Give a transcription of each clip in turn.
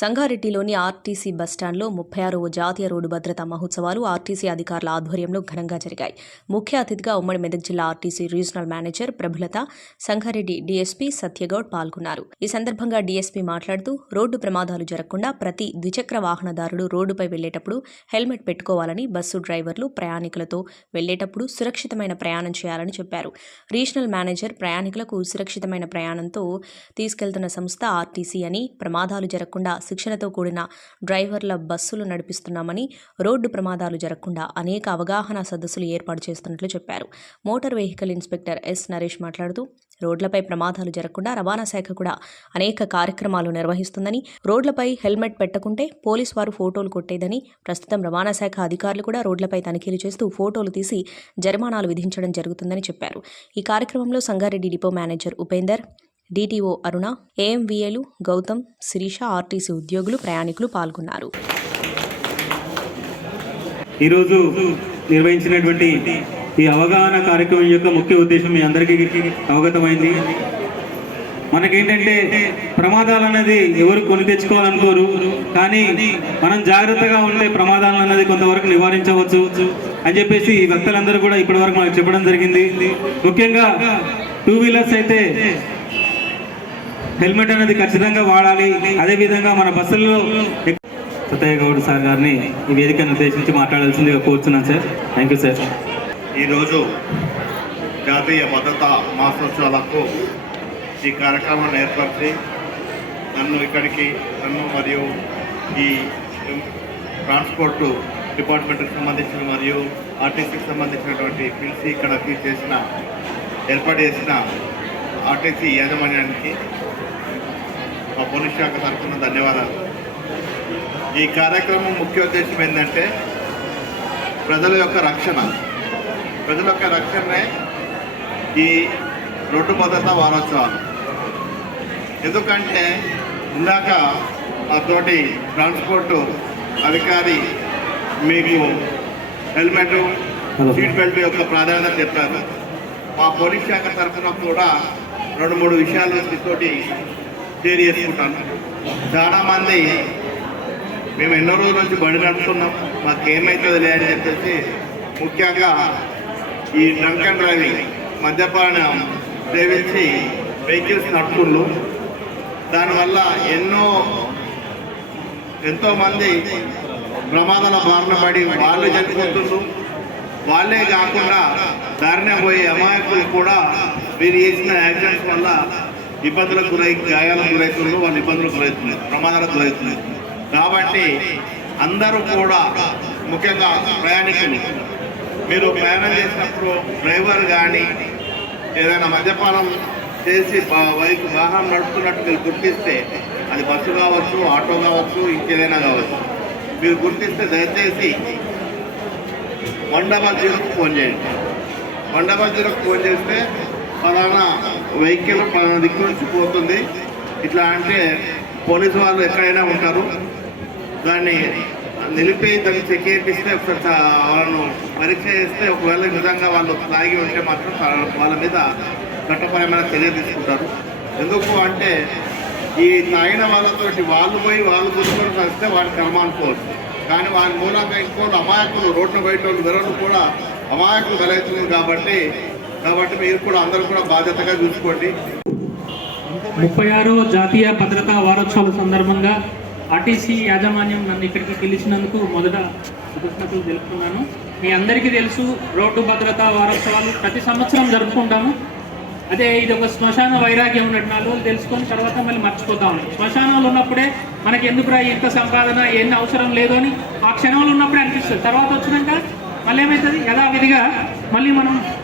సంగారెడ్డిలోని RTC బస్టాండ్లో 36వ జాతీయ road భద్రతా మహోత్సవాలు ఆర్టీసీ అధికారుల ఆధ్వర్యంలో ఘనంగా జరిగాయి. ముఖ్య అతిథిగా ఉమ్మడి మెదక్ జిల్లా RTC regional manager Prabhulatha, Sangareddy DSP Satyagoud పాల్గొన్నారు. ఈ సందర్భంగా డీఎస్పీ మాట్లాడుతూ రోడ్డు ప్రమాదాలు జరగకుండా ప్రతి ద్విచక్ర వాహనదారుడు రోడ్డుపై వెళ్లేటప్పుడు హెల్మెట్ పెట్టుకోవాలని, బస్సు డ్రైవర్లు ప్రయాణికులతో వెళ్లేటప్పుడు సురక్షితమైన ప్రయాణం చేయాలని చెప్పారు. రీజనల్ మేనేజర్ ప్రయాణికులకు సురక్షితమైన ప్రయాణంతో తీసుకెళ్తున్న సంస్థ ఆర్టీసీ అని, ప్రమాదాలు జరగకుండా శిక్షణతో కూడిన డ్రైవర్ల బస్సులు నడిపిస్తున్నామని, రోడ్డు ప్రమాదాలు జరగకుండా అనేక అవగాహన సదస్సులు ఏర్పాటు చేస్తున్నట్లు చెప్పారు. Motor vehicle inspector S Naresh మాట్లాడుతూ రోడ్లపై ప్రమాదాలు జరగకుండా రవాణా శాఖ కూడా అనేక కార్యక్రమాలు నిర్వహిస్తుందని, రోడ్లపై హెల్మెట్ పెట్టకుంటే పోలీసు వారు ఫోటోలు కొట్టేదని, ప్రస్తుతం రవాణా శాఖ అధికారులు కూడా రోడ్లపై తనిఖీలు చేస్తూ ఫోటోలు తీసి జరిమానాలు విధించడం జరుగుతుందని చెప్పారు. ఈ కార్యక్రమంలో Sangareddy depot manager Upender, DTO Aruna, ఏఎంవీఏలు గౌతమ్, శిరీష, ఆర్టీసీ ఉద్యోగులు, ప్రయాణికులు పాల్గొన్నారు. ఈరోజు నిర్వహించినటువంటి ఈ అవగాహన కార్యక్రమం యొక్క ముఖ్య ఉద్దేశం మీ అందరికీ అవగతమైంది. మనకేంటంటే ప్రమాదాలు అనేది ఎవరు కొని తెచ్చుకోవాలనుకోరు, కానీ మనం జాగ్రత్తగా ఉండే ప్రమాదాలు అనేది కొంతవరకు నివారించవచ్చు అని చెప్పేసి వ్యక్తులందరూ కూడా ఇప్పటివరకు మనకు చెప్పడం జరిగింది. ముఖ్యంగా 2 వీలర్స్ అయితే హెల్మెట్ అనేది ఖచ్చితంగా వాడాలి. అదేవిధంగా మన బస్సుల్లో సత్తయ్య గౌడ్ సార్ గారిని ఈ వేదికను ఉద్దేశించి మాట్లాడాల్సిందిగా కోరుతున్నాను సార్. Thank you sir. ఈరోజు జాతీయ భద్రతా మాసోత్సవాలకు ఈ కార్యక్రమాన్ని ఏర్పరిచి నన్ను మరియు ఈ ట్రాన్స్పోర్ట్ డిపార్ట్మెంట్కి సంబంధించిన మరియు ఆర్టీసీకి సంబంధించినటువంటి పిలిచి ఇక్కడ ఏర్పాటు చేసిన ఆర్టీసీ యాజమాన్యానికి మా పోలీస్ శాఖ తరఫున ధన్యవాదాలు. ఈ కార్యక్రమం ముఖ్య ఉద్దేశం ఏంటంటే ప్రజల యొక్క రక్షణనే ఈ రోడ్డు భద్రతా వారోత్సవాలు. ఎందుకంటే ఇందాక నాతోటి ట్రాన్స్పోర్ట్ అధికారి మీకు హెల్మెట్, సీట్ బెల్ట్ యొక్క ప్రాధాన్యత చెప్పారు. మా పోలీస్ శాఖ తరఫున కూడా 2-3 విషయాలు మీతోటి షేర్ చేసుకుంటాను. చాలామంది మేము ఎన్నో రోజుల నుంచి బండి నడుపుతున్నాం, మాకేమవుతుంది లేదని చెప్పేసి ముఖ్యంగా ఈ డ్రంక్ అండ్ డ్రైవింగ్, మద్యపానం సేవించి వెహికల్స్ నడుపుకుంటూ దానివల్ల ఎంతోమంది ప్రమాదాల బారిన పడి వాళ్ళు చనిపోతున్నారు. వాళ్ళే కాకుండా దారినే పోయే అమాయకులు కూడా వీరు చేసిన యాక్సిడెంట్స్ వల్ల ఇబ్బందులకు గాయాలకు గురవుతున్నారు, వాళ్ళు ఇబ్బందులకు గురవుతున్నారు, ప్రమాదాలకు గురవుతున్నారు. కాబట్టి అందరూ కూడా ముఖ్యంగా ప్రయాణికులు, మీరు ప్రయాణం చేసినప్పుడు డ్రైవర్ కానీ ఏదైనా మద్యపానం చేసి వాహనం నడుపుతున్నట్టు మీరు గుర్తిస్తే, అది బస్సు కావచ్చు, ఆటో కావచ్చు, ఇంకేదైనా కావచ్చు, మీరు గుర్తిస్తే దయచేసి 100కు ఫోన్ చేయండి. 100కు ఫోన్ చేస్తే పలానా వెహికల్ పలానా దిక్కు నుంచి పోతుంది ఇట్లా అంటే పోలీసు వాళ్ళు ఎక్కడైనా ఉంటారు, దాన్ని నిలిపి దాన్ని చెక్ చేపిస్తే ఒకసారి వాళ్ళను పరీక్ష చేస్తే ఒకవేళ నిజంగా వాళ్ళు తాగి ఉంటే మాత్రం వాళ్ళ మీద చట్టపరమైన చర్య తీసుకుంటారు. ఎందుకు అంటే ఈ తాగిన వాళ్ళతోటి వాళ్ళు గుర్తుకొని కలిస్తే వాడిని కలమానుకోవచ్చు, కానీ వారి మూలంగా ఇంకోటి అమాయకులు రోడ్డు బయట వెరలు కూడా అమాయకులు బలవుతుంది. కాబట్టి మీరు కూడా అందరూ కూడా బాధ్యతగా చూసుకోండి. 36వ జాతీయ భద్రతా వారోత్సవాల సందర్భంగా ఆర్టీసీ యాజమాన్యం నన్ను ఇక్కడికి పిలిచినందుకు మొదట కృతజ్ఞతలు తెలుపుతున్నాను. మీ అందరికీ తెలుసు, రోడ్డు భద్రతా వారోత్సవాలు ప్రతి సంవత్సరం జరుపుకుంటాము. అదే ఇది ఒక శ్మశాన వైరాగ్యం ఉన్నట్టు 4 రోజులు తెలుసుకొని తర్వాత మళ్ళీ మర్చిపోతాము. శ్మశానాలు ఉన్నప్పుడే మనకి ఎందుకురా ఇంత సంపాదన, ఎన్ని అవసరం లేదు అని ఆ క్షణంలో ఉన్నప్పుడే అనిపిస్తుంది. తర్వాత వచ్చినాక మళ్ళీ ఏమవుతుంది, యథావిధిగా మళ్ళీ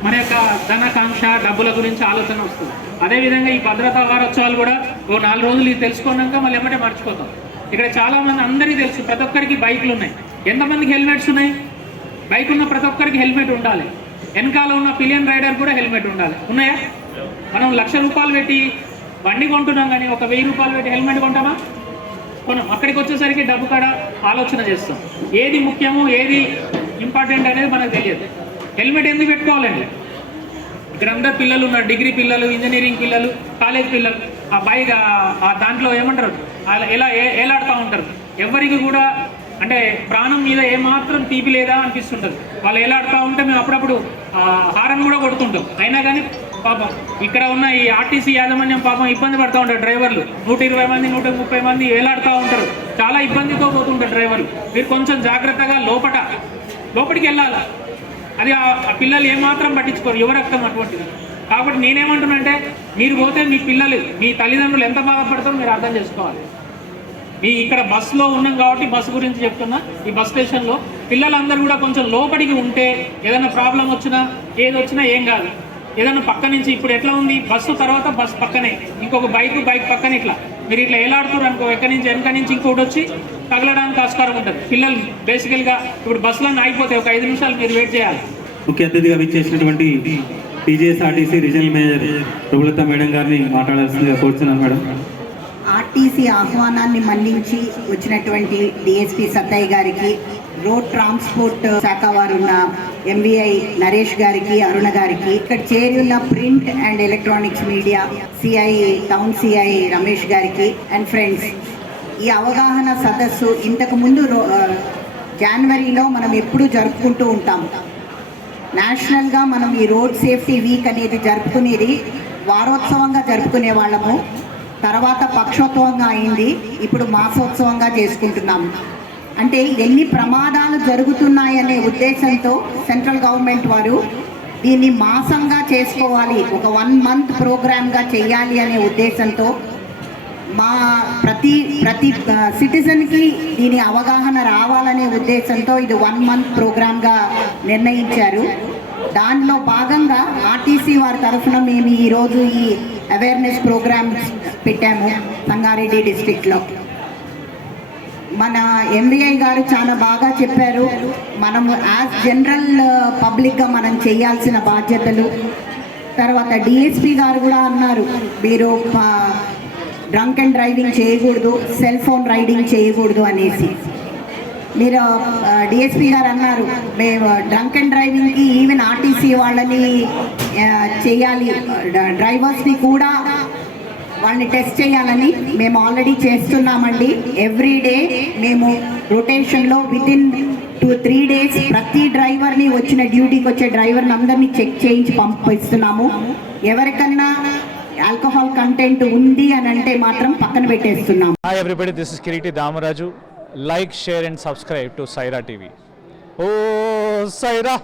మన యొక్క ధనాకాంక్ష, డబ్బుల గురించి ఆలోచన వస్తుంది. అదేవిధంగా ఈ భద్రతా వారోత్సవాలు కూడా 4 రోజులు ఇది తెలుసుకున్నాక మళ్ళీ ఏమంటే మర్చిపోతాం. ఇక్కడ చాలామంది అందరికీ తెలుసు, ప్రతి ఒక్కరికి బైకులు ఉన్నాయి. ఎంతమందికి హెల్మెట్స్ ఉన్నాయి? బైక్ ఉన్న ప్రతి ఒక్కరికి హెల్మెట్ ఉండాలి. వెనకాల ఉన్న పిలియన్ రైడర్ కూడా హెల్మెట్ ఉండాలి. ఉన్నాయా? మనం 1,00,000 రూపాయలు పెట్టి బండి కొంటున్నాం, కానీ ఒక 1000 రూపాయలు పెట్టి హెల్మెట్ కొంటామా? కొనం. అక్కడికి వచ్చేసరికి డబ్బు కాడ ఆలోచన చేస్తాం. ఏది ముఖ్యమో, ఏది ఇంపార్టెంట్ అనేది మనకు తెలియదు. హెల్మెట్ ఎందుకు పెట్టుకోవాలండి? ఇక్కడ అందరు పిల్లలు ఉన్నారు, డిగ్రీ పిల్లలు, ఇంజనీరింగ్ పిల్లలు, కాలేజ్ పిల్లలు. ఆ దాంట్లో ఏమంటారు, ఎలా ఏలాడుతూ ఉంటారు. ఎవరికి కూడా అంటే ప్రాణం మీద ఏమాత్రం తీపి లేదా అనిపిస్తుంటుంది. వాళ్ళు ఏలాడుతూ ఉంటే మేము అప్పుడప్పుడు హారన్ కూడా కొడుతుంటాం. అయినా కానీ పాపం ఇక్కడ ఉన్న ఈ ఆర్టీసీ యాజమాన్యం పాపం ఇబ్బంది పడుతూ ఉంటారు. డ్రైవర్లు 120 మంది 130 మంది వేలాడుతూ ఉంటారు. చాలా ఇబ్బందితో పోతుంటారు డ్రైవర్లు. మీరు కొంచెం జాగ్రత్తగా లోపలికి వెళ్ళాలి. అది ఆ పిల్లలు ఏమాత్రం పట్టించుకోరు, యువరక్తం అటువంటిది. కాబట్టి నేనేమంటున్నా అంటే మీరు పోతే మీ పిల్లలు మీ తల్లిదండ్రులు ఎంత బాధపడతారో మీరు అర్థం చేసుకోవాలి. మీ ఇక్కడ బస్సులో ఉన్నాం కాబట్టి బస్సు గురించి చెప్తున్నా. ఈ బస్ స్టేషన్లో పిల్లలందరూ కూడా కొంచెం లోపలికి ఉంటే ఏదైనా ప్రాబ్లం వచ్చినా ఏది వచ్చినా ఏం కాదు. ఏదైనా పక్క నుంచి ఇప్పుడు ఎట్లా ఉంది బస్సు తర్వాత బస్ పక్కనే ఇంకొక బైక్ పక్కన ఇట్లా మీరు ఇట్లా ఏలాడుతున్నారు అనుకో వెనక నుంచి ఇంకోటి వచ్చి తగలడానికి ఆస్కారం ఉంటుంది. పిల్లలు బేసికల్గా ఇప్పుడు బస్సులన్నీ ఆగిపోతే ఒక 5 నిమిషాలు మీరు వెయిట్ చేయాలి. ముఖ్య అతిథిగా విచ్చేసినటువంటి టీజీఎస్ఆర్టీసీ రీజనల్ మేనేజర్ ప్రభులత మేడం గారిని మాట్లాడాల్సిందిగా కోరుతున్నాను మేడం. ఆర్టీసీ ఆహ్వానాన్ని మన్నించి వచ్చినటువంటి డిఎస్పీ సత్తయ్య గారికి, రోడ్ ట్రాన్స్పోర్ట్ శాఖ వారున్న ఎంవిఐ నరేష్ గారికి, అరుణ గారికి, ఇక్కడ చేరి ఉన్న print and electronics media CI town CI Ramesh గారికి అండ్ ఫ్రెండ్స్, ఈ అవగాహన సదస్సు ఇంతకు ముందు జనవరిలో మనం ఎప్పుడూ జరుపుకుంటూ ఉంటాం. నేషనల్గా మనం ఈ రోడ్ సేఫ్టీ వీక్ అనేది జరుపుకునేది వారోత్సవంగా జరుపుకునే వాళ్ళము. తర్వాత పక్షోత్సవంగా అయింది, ఇప్పుడు మాసోత్సవంగా చేసుకుంటున్నాము. అంటే ఎన్ని ప్రమాదాలు జరుగుతున్నాయనే ఉద్దేశంతో సెంట్రల్ గవర్నమెంట్ వారు దీన్ని మాసంగా చేసుకోవాలి, ఒక 1 month ప్రోగ్రామ్గా చేయాలి అనే ఉద్దేశంతో మా ప్రతి సిటిజన్కి దీని అవగాహన రావాలనే ఉద్దేశంతో ఇది 1 month ప్రోగ్రామ్గా నిర్ణయించారు. దానిలో భాగంగా ఆర్టీసీ వారి తరఫున మేము ఈరోజు ఈ అవేర్నెస్ ప్రోగ్రామ్ పెట్టాము సంగారెడ్డి డిస్ట్రిక్ట్లో. మన ఎంవిఐ గారు చాలా బాగా చెప్పారు. మనము యాజ్ జనరల్ పబ్లిక్గా మనం చేయాల్సిన బాధ్యతలు. తర్వాత డిఎస్పీ గారు కూడా అన్నారు మీరు డ్రంక్ అండ్ డ్రైవింగ్ చేయకూడదు, సెల్ ఫోన్ రైడింగ్ చేయకూడదు అనేసి. మీరు డిఎస్పీ గారు అన్నారు మేము డ్రంక్ అండ్ డ్రైవింగ్కి ఈవెన్ ఆర్టీసీ వాళ్ళని చేయాలి, డ్రైవర్స్ని కూడా వాళ్ళని టెస్ట్ చేయాలని మేము ఆల్రెడీ చేస్తున్నామండి. ఎవ్రీడే మేము రొటేషన్లో వితిన్ 2-3 days ప్రతి డ్రైవర్ని వచ్చిన డ్యూటీకి వచ్చే డ్రైవర్ని అందరినీ చెక్ చేయించి పంపిస్తున్నాము. ఎవరికన్నా ఆల్కహాల్ కంటెంట్ ఉంది అని అంటే మాత్రం పక్కన పెట్టేస్తున్నాం. Hi everybody, this is Kiriti Damaraju. Like, share and subscribe to Saira TV. Oh, Saira!